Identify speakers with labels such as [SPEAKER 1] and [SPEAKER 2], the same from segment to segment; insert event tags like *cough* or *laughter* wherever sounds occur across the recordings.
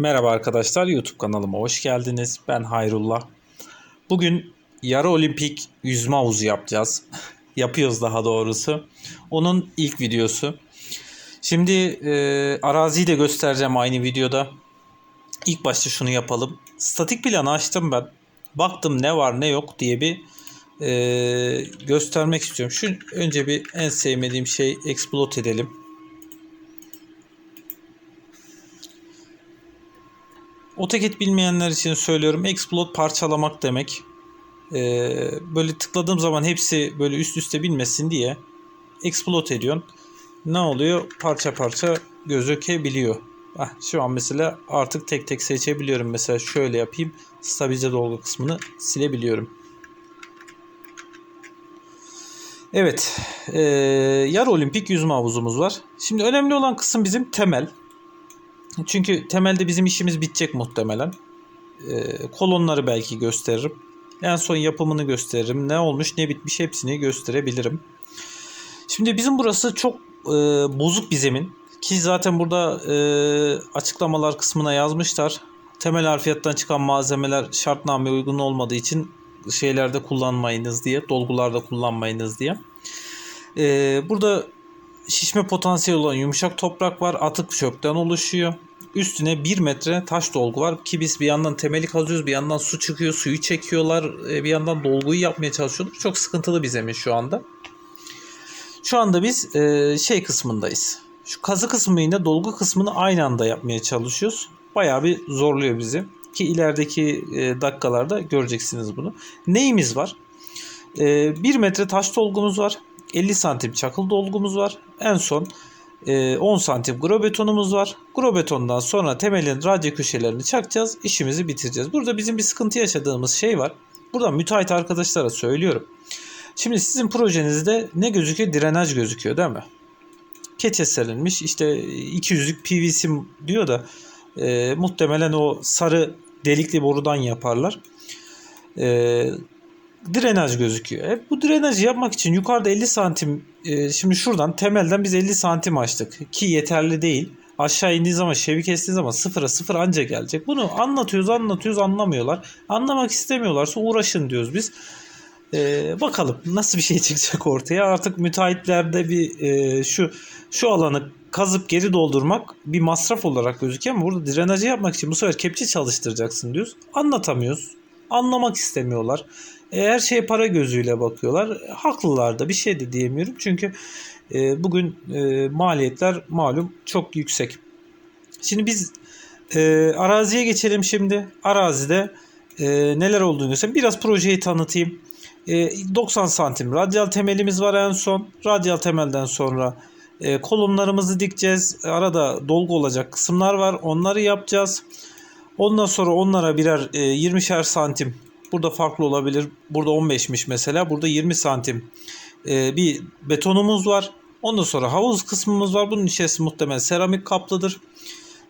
[SPEAKER 1] Merhaba arkadaşlar YouTube kanalıma hoş geldiniz. Ben Hayrullah. Bugün yarı olimpik yüzme havuzu yapacağız. *laughs* Yapıyoruz daha doğrusu. Onun ilk videosu. Şimdi e, araziyi de göstereceğim aynı videoda. İlk başta şunu yapalım. Statik planı açtım ben. Baktım ne var ne yok diye bir e, göstermek istiyorum. Şu önce bir en sevmediğim şey exploit edelim. AutoCAD bilmeyenler için söylüyorum. Explode parçalamak demek. Ee, böyle tıkladığım zaman hepsi böyle üst üste binmesin diye explode ediyorsun. Ne oluyor? Parça parça gözükebiliyor. Heh, şu an mesela artık tek tek seçebiliyorum. Mesela şöyle yapayım. Stabilize dolgu kısmını silebiliyorum. Evet. E, yarı olimpik yüzme havuzumuz var. Şimdi önemli olan kısım bizim temel. Çünkü temelde bizim işimiz bitecek muhtemelen. Ee, kolonları belki gösteririm. En son yapımını gösteririm. Ne olmuş ne bitmiş hepsini gösterebilirim. Şimdi bizim burası çok e, bozuk bir zemin. Ki zaten burada e, açıklamalar kısmına yazmışlar. Temel harfiyattan çıkan malzemeler şartnameye uygun olmadığı için şeylerde kullanmayınız diye. Dolgularda kullanmayınız diye. E, burada şişme potansiyeli olan yumuşak toprak var. Atık çöpten oluşuyor. Üstüne 1 metre taş dolgu var ki biz bir yandan temeli kazıyoruz bir yandan su çıkıyor suyu çekiyorlar e, bir yandan dolguyu yapmaya çalışıyorlar. Çok sıkıntılı bir zemin şu anda. Şu anda biz e, şey kısmındayız. Şu kazı kısmıyla dolgu kısmını aynı anda yapmaya çalışıyoruz. Bayağı bir zorluyor bizi. Ki ilerideki e, dakikalarda göreceksiniz bunu. Neyimiz var? 1 metre taş dolgumuz var. 50 santim çakıl dolgumuz var. En son 10 santim grobetonumuz var. Grobetondan sonra temelin radyo köşelerini çakacağız. İşimizi bitireceğiz. Burada bizim bir sıkıntı yaşadığımız şey var. Buradan müteahhit arkadaşlara söylüyorum. Şimdi sizin projenizde ne gözüküyor? Drenaj gözüküyor değil mi? Keçe serilmiş. İşte 200'lük PVC diyor da e, muhtemelen o sarı delikli borudan yaparlar. E, drenaj gözüküyor. E, bu drenajı yapmak için yukarıda 50 santim e, şimdi şuradan temelden biz 50 santim açtık ki yeterli değil. Aşağı indiği zaman şevi kestiği zaman sıfıra sıfır anca gelecek. Bunu anlatıyoruz anlatıyoruz anlamıyorlar. Anlamak istemiyorlarsa uğraşın diyoruz biz. E, bakalım nasıl bir şey *laughs* çıkacak ortaya. Artık müteahhitlerde bir e, şu şu alanı kazıp geri doldurmak bir masraf olarak gözüküyor ama burada drenajı yapmak için bu sefer kepçe çalıştıracaksın diyoruz. Anlatamıyoruz. Anlamak istemiyorlar. Her şeye para gözüyle bakıyorlar. Haklılar da bir şey de diyemiyorum. Çünkü e, bugün e, maliyetler malum çok yüksek. Şimdi biz e, araziye geçelim şimdi. Arazide e, neler olduğunu göstereyim. Biraz projeyi tanıtayım. E, 90 santim radyal temelimiz var en son. Radyal temelden sonra e, kolonlarımızı dikeceğiz. Arada dolgu olacak kısımlar var. Onları yapacağız. Ondan sonra onlara birer e, 20'şer santim Burada farklı olabilir. Burada 15'miş mesela. Burada 20 santim e, bir betonumuz var. Ondan sonra havuz kısmımız var. Bunun içerisi muhtemelen seramik kaplıdır.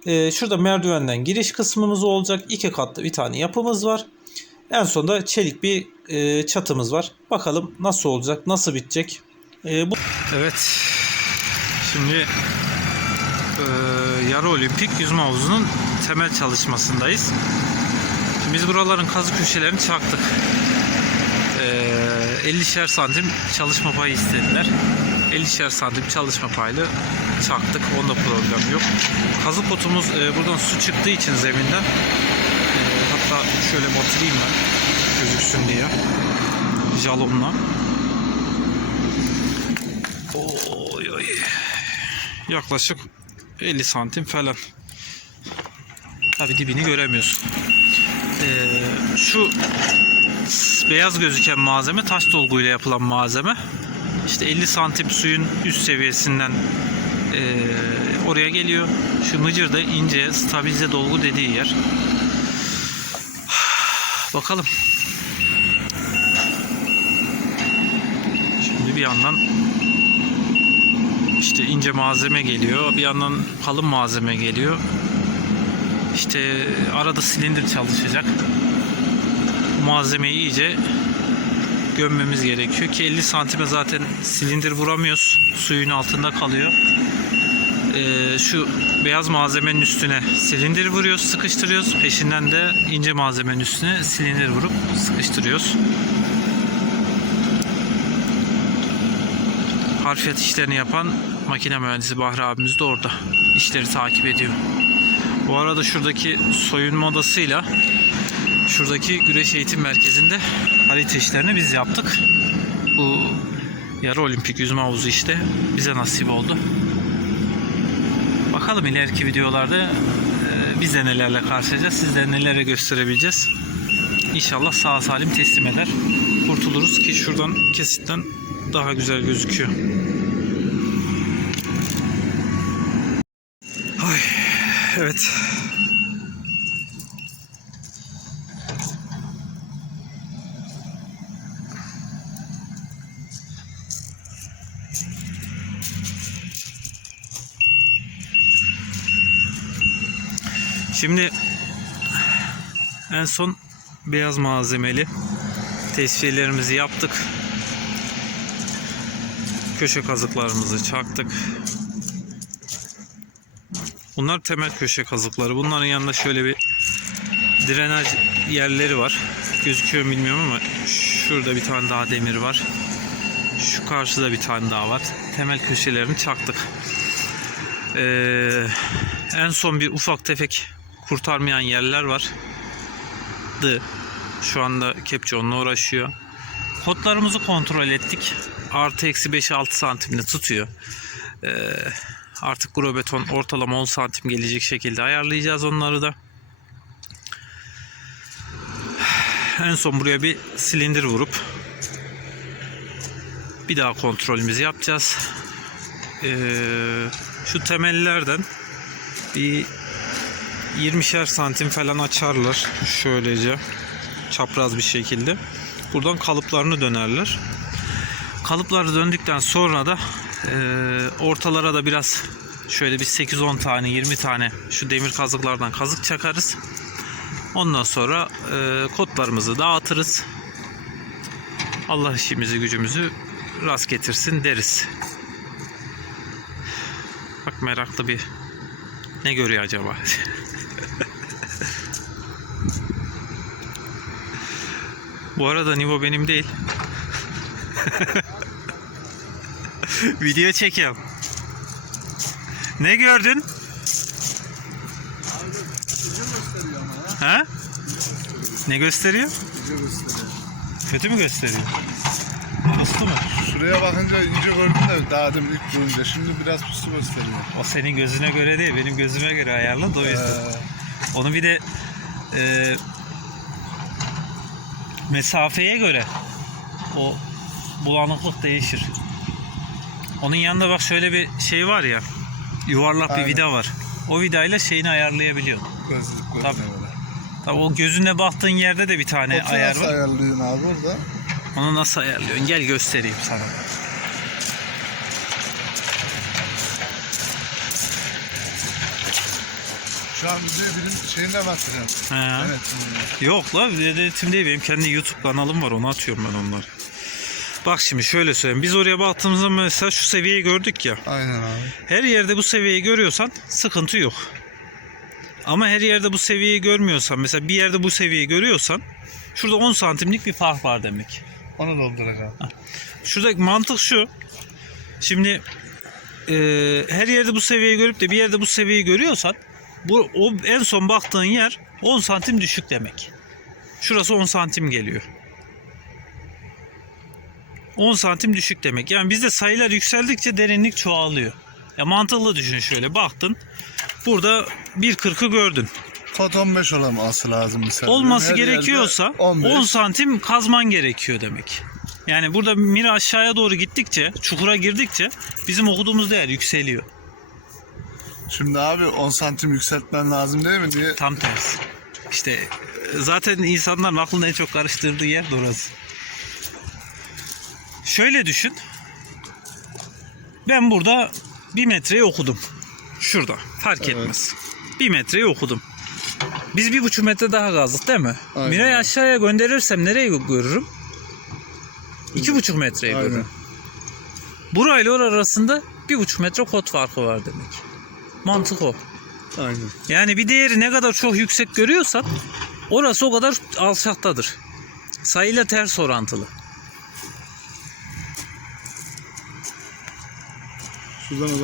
[SPEAKER 1] E, şurada merdivenden giriş kısmımız olacak. İki katlı bir tane yapımız var. En sonunda çelik bir e, çatımız var. Bakalım nasıl olacak, nasıl bitecek. Evet. Şimdi e, yarı olimpik yüzme havuzunun temel çalışmasındayız. Biz buraların kazı köşelerini çaktık. Ee, 50'şer santim çalışma payı istediler. 50'şer santim çalışma paylı çaktık. Onda problem yok. Kazı potumuz e, buradan su çıktığı için zeminden e, hatta şöyle batırayım ben gözüksün diye jalonla. Oy oy. Yaklaşık 50 santim falan. Tabi dibini göremiyorsun. Şu beyaz gözüken malzeme taş dolguyla yapılan malzeme. İşte 50 santim suyun üst seviyesinden e, oraya geliyor. Şu mıcır da ince stabilize dolgu dediği yer. *sighs* Bakalım. Şimdi bir yandan işte ince malzeme geliyor. Bir yandan kalın malzeme geliyor. İşte arada silindir çalışacak. Malzemeyi iyice gömmemiz gerekiyor ki 50 santime zaten silindir vuramıyoruz. Suyun altında kalıyor. Ee, şu beyaz malzemenin üstüne silindir vuruyoruz, sıkıştırıyoruz. Peşinden de ince malzemenin üstüne silindir vurup sıkıştırıyoruz. Harfiyat işlerini yapan makine mühendisi Bahri abimiz de orada. İşleri takip ediyor. Bu arada şuradaki soyunma odasıyla şuradaki güreş eğitim merkezinde harita işlerini biz yaptık. Bu yarı olimpik yüzme havuzu işte bize nasip oldu. Bakalım ileriki videolarda e, biz de nelerle karşılayacağız, sizlere nelere gösterebileceğiz. İnşallah sağ salim teslim eder. Kurtuluruz ki şuradan kesitten daha güzel gözüküyor. Ay, evet. Şimdi en son beyaz malzemeli tesviyelerimizi yaptık. Köşe kazıklarımızı çaktık. Bunlar temel köşe kazıkları. Bunların yanında şöyle bir drenaj yerleri var. Gözüküyor mu bilmiyorum ama şurada bir tane daha demir var. Şu karşıda bir tane daha var. Temel köşelerini çaktık. Ee, en son bir ufak tefek kurtarmayan yerler var. Dı. Şu anda kepçe onunla uğraşıyor. Kodlarımızı kontrol ettik. Artı eksi 5-6 santimde tutuyor. Ee, artık grobeton ortalama 10 santim gelecek şekilde ayarlayacağız onları da. En son buraya bir silindir vurup bir daha kontrolümüzü yapacağız. Ee, şu temellerden bir 20'şer santim falan açarlar şöylece çapraz bir şekilde. Buradan kalıplarını dönerler. Kalıpları döndükten sonra da e, ortalara da biraz şöyle bir 8-10 tane 20 tane şu demir kazıklardan kazık çakarız. Ondan sonra e, kodlarımızı dağıtırız. Allah işimizi gücümüzü rast getirsin deriz. Bak meraklı bir ne görüyor acaba? *laughs* Bu arada Nivo benim değil. *laughs* Video çekiyorum. Ne gördün? Ha? Ne gösteriyor?
[SPEAKER 2] İnce gösteriyor.
[SPEAKER 1] Kötü mü gösteriyor? Puslu mu?
[SPEAKER 2] Şuraya bakınca ince gördüm de daha demin ilk görünce. Şimdi biraz puslu gösteriyor.
[SPEAKER 1] O senin gözüne göre değil, benim gözüme göre ayarladı o yüzden.
[SPEAKER 2] Ee,
[SPEAKER 1] Onu bir de e, mesafeye göre o bulanıklık değişir. Onun yanında bak şöyle bir şey var ya yuvarlak bir
[SPEAKER 2] Aynen.
[SPEAKER 1] vida var. O vidayla şeyini ayarlayabiliyor.
[SPEAKER 2] gözlük gözüne
[SPEAKER 1] Tabii.
[SPEAKER 2] göre.
[SPEAKER 1] Tabii o gözüne baktığın yerde de bir tane
[SPEAKER 2] Otu
[SPEAKER 1] ayar
[SPEAKER 2] nasıl
[SPEAKER 1] var.
[SPEAKER 2] ayarlıyorsun abi orada?
[SPEAKER 1] Onu nasıl ayarlıyorsun? Gel göstereyim sana.
[SPEAKER 2] Şu an videoyu bilim şeyine bakacağım.
[SPEAKER 1] He.
[SPEAKER 2] Evet.
[SPEAKER 1] Yok la denetim değil benim kendi YouTube kanalım var onu atıyorum ben onları. Bak şimdi şöyle söyleyeyim. Biz oraya baktığımızda mesela şu seviyeyi gördük ya.
[SPEAKER 2] Aynen abi.
[SPEAKER 1] Her yerde bu seviyeyi görüyorsan sıkıntı yok. Ama her yerde bu seviyeyi görmüyorsan mesela bir yerde bu seviyeyi görüyorsan şurada 10 santimlik bir fark var demek.
[SPEAKER 2] Onu dolduracağım.
[SPEAKER 1] Şuradaki mantık şu. Şimdi e, her yerde bu seviyeyi görüp de bir yerde bu seviyeyi görüyorsan bu o en son baktığın yer 10 santim düşük demek. Şurası 10 santim geliyor. 10 santim düşük demek. Yani bizde sayılar yükseldikçe derinlik çoğalıyor. Ya mantıklı düşün şöyle baktın. Burada 1.40'ı gördün.
[SPEAKER 2] Kod 15 olması lazım mesela.
[SPEAKER 1] Olması
[SPEAKER 2] Her
[SPEAKER 1] gerekiyorsa
[SPEAKER 2] 15.
[SPEAKER 1] 10 santim kazman gerekiyor demek. Yani burada mira aşağıya doğru gittikçe, çukura girdikçe bizim okuduğumuz değer yükseliyor.
[SPEAKER 2] Şimdi abi 10 santim yükseltmen lazım değil mi diye.
[SPEAKER 1] Tam tersi. İşte zaten insanların aklını en çok karıştırdığı yer de orası. Şöyle düşün. Ben burada bir metreyi okudum. Şurada. Fark
[SPEAKER 2] Evet.
[SPEAKER 1] etmez. Bir metreyi okudum. Biz bir buçuk metre daha kazdık değil mi?
[SPEAKER 2] Aynen.
[SPEAKER 1] Mirayı aşağıya gönderirsem nereye görürüm? İki buçuk metreyi
[SPEAKER 2] Aynen.
[SPEAKER 1] görürüm. Burayla orası arasında bir buçuk metre kod farkı var demek. Mantık o.
[SPEAKER 2] Aynen.
[SPEAKER 1] Yani bir değeri ne kadar çok yüksek görüyorsak orası o kadar alçaktadır. Sayıyla ters orantılı.
[SPEAKER 2] Şuradan o zaman